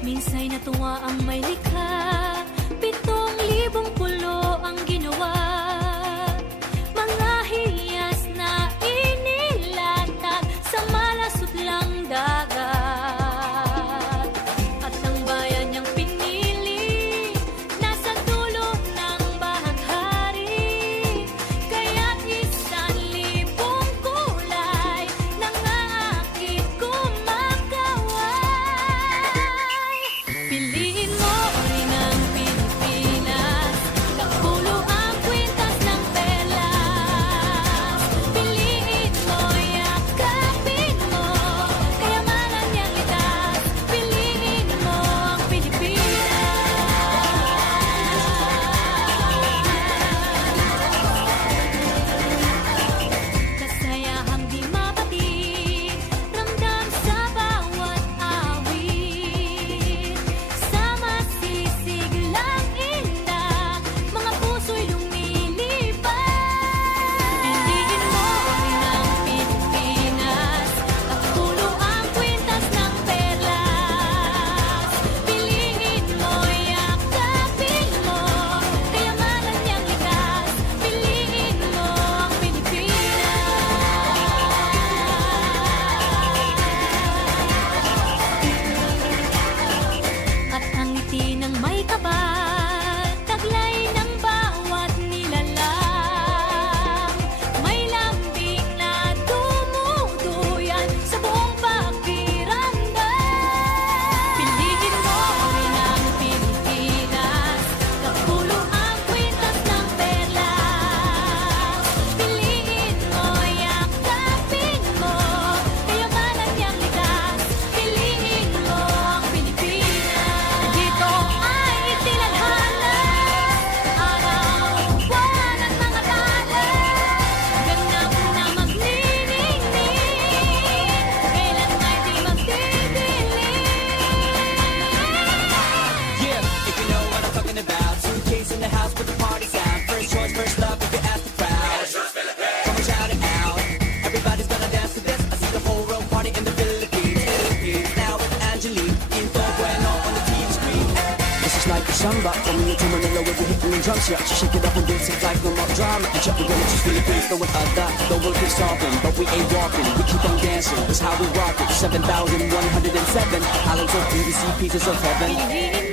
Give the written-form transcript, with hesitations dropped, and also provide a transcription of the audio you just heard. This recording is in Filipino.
Minsa'y natuwa ang may likha, 7,000 pulo ang ginawa. Mga hiyas na inilatag sa malasot lang dagat. At ang bayan niyang pinili, nasa dulo ng bahaghari. Kaya't 1,000 kulay nangaakit kumakaway. Piliin mo rin ang Pilipinas, kapulo ang kwintas ng perlas. Piliin mo, yakapin mo, kayamanan niyang litas. Piliin mo ang Pilipinas. Kasayahang di mapatid, ramdam sa bawat awit. Sama sisiglang inda, mga puso'y lumilipad. Piliin mo rin ang Pilipinas, kapulo ang kwintas ng perlas. Piliin mo, yakapin mo, kayamanan niyang likas. Piliin mo ang Pilipinas. At ang ngiti ng may kapal, taglay ng bawat nilalang. May lambing na dumuduyan sa buong pakiramdam. Piliin mo rin ang Pilipinas, kapulo ang kwintas ng perlas. Piliin mo, yakapin mo, kayamanan niyang likas. Piliin mo ang Pilipinas. Dito ay itinadhana, araw, buwan at mga tala. Ganap na magniningning, kailan ay di magdidilim. Yeah, if you know what I'm talking about. Suitcase in the house, put the party's out. First choice, first love, if you ask the crowd. Come on, shout it out. Everybody's gonna dance to this. I see the whole world party in the Philippines. Now with Angelique, Info Bueno on the TV screen. This is like a samba, coming into Manila with the hitting and drums. Yeah, she shake it up and dance it like no more drama. And check, we're gonna choose Philippines, throw it out that. The world keeps talking, but we ain't walking. We keep on dancing, that's how we rock it. 7,107 islands of beauty, see pieces of heaven. Piliin